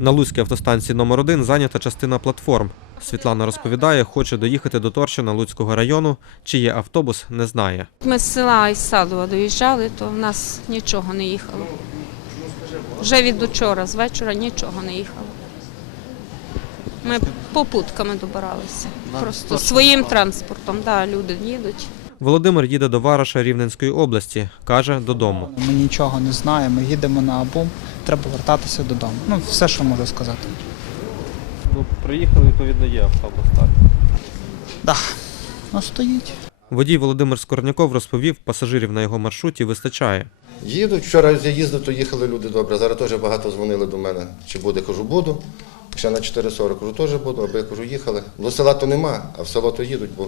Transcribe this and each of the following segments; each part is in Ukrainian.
На Луцькій автостанції номер 1 зайнята частина платформ. Світлана розповідає, хоче доїхати до Торщина Луцького району. Чи є автобус, не знає. Ми з села із Садова доїжджали, то в нас нічого не їхало. Вже від учора, з вечора нічого не їхало. Ми попутками добиралися. Просто своїм транспортом, да, люди їдуть. Володимир їде до Вараша Рівненської області. Каже, додому. Ми нічого не знаємо, їдемо на абум, треба вертатися додому. Ну, все, що можу сказати. Ну, приїхали, відповідно, є автобус, так. Да. Ну, стоїть. Водій Володимир Скорняков розповів, пасажирів на його маршруті вистачає. Їдуть. Вчора я їздив, то їхали люди добре. Зараз теж багато дзвонили до мене. Чи буде, кажу, буду. Ще на 4.40 кажу, теж буду, аби я кажу, їхали. До села то нема, а в село то їдуть, бо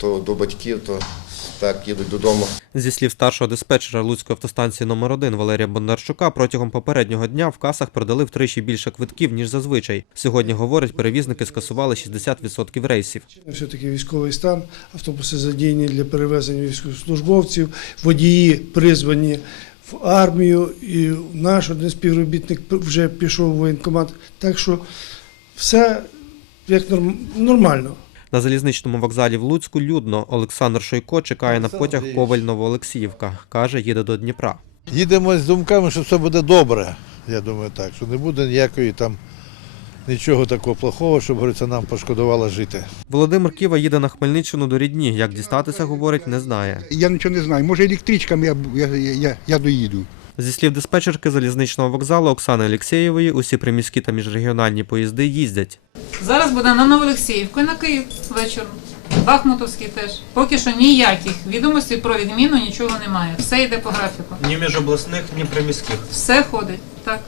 то до батьків, то так їдуть додому. Зі слів старшого диспетчера Луцької автостанції номер 1 Валерія Бондарчука, протягом попереднього дня в касах продали втричі більше квитків, ніж зазвичай. Сьогодні, говорить, перевізники скасували 60% рейсів. Все-таки військовий стан, автобуси задіяні для перевезення військовослужбовців, водії призвані в армію, і наш один співробітник вже пішов в воєнкомат. Так що все як норм- нормально. На залізничному вокзалі в Луцьку людно. Олександр Шойко чекає на потяг Ковель-Новоолексіївка. Каже, їде до Дніпра. Їдемо з думками, що все буде добре. Я думаю, так, що не буде ніякої там нічого такого плохого, щоб говориться, нам пошкодувало жити. Володимир Ківа їде на Хмельниччину до рідні. Як дістатися, говорить, не знає. Я нічого не знаю. Може електричками я, я, я, я доїду. Зі слів диспетчерки залізничного вокзалу Оксани Олексєєвої, усі приміські та міжрегіональні поїзди їздять. Зараз буде на Новолексіївку і на Київ вечором. Бахмутовський теж. Поки що ніяких відомостей про відміну нічого немає. Все йде по графіку. Ні міжобласних, ні приміських. Все ходить. Так.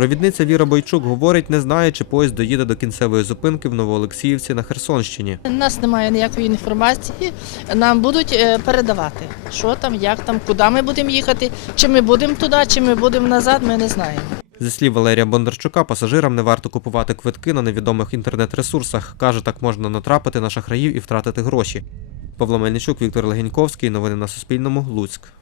Провідниця Віра Бойчук говорить, не знає, чи поїзд доїде до кінцевої зупинки в Новоолексіївці на Херсонщині. У нас немає ніякої інформації. Нам будуть е, передавати, що там, як там, куди ми будемо їхати, чи ми будемо туди, чи ми будемо назад, ми не знаємо. Зі слів Валерія Бондарчука, пасажирам не варто купувати квитки на невідомих інтернет-ресурсах. Каже, так можна натрапити на шахраїв і втратити гроші. Павло Мельничук, Віктор Легеньковський. Новини на Суспільному. Луцьк.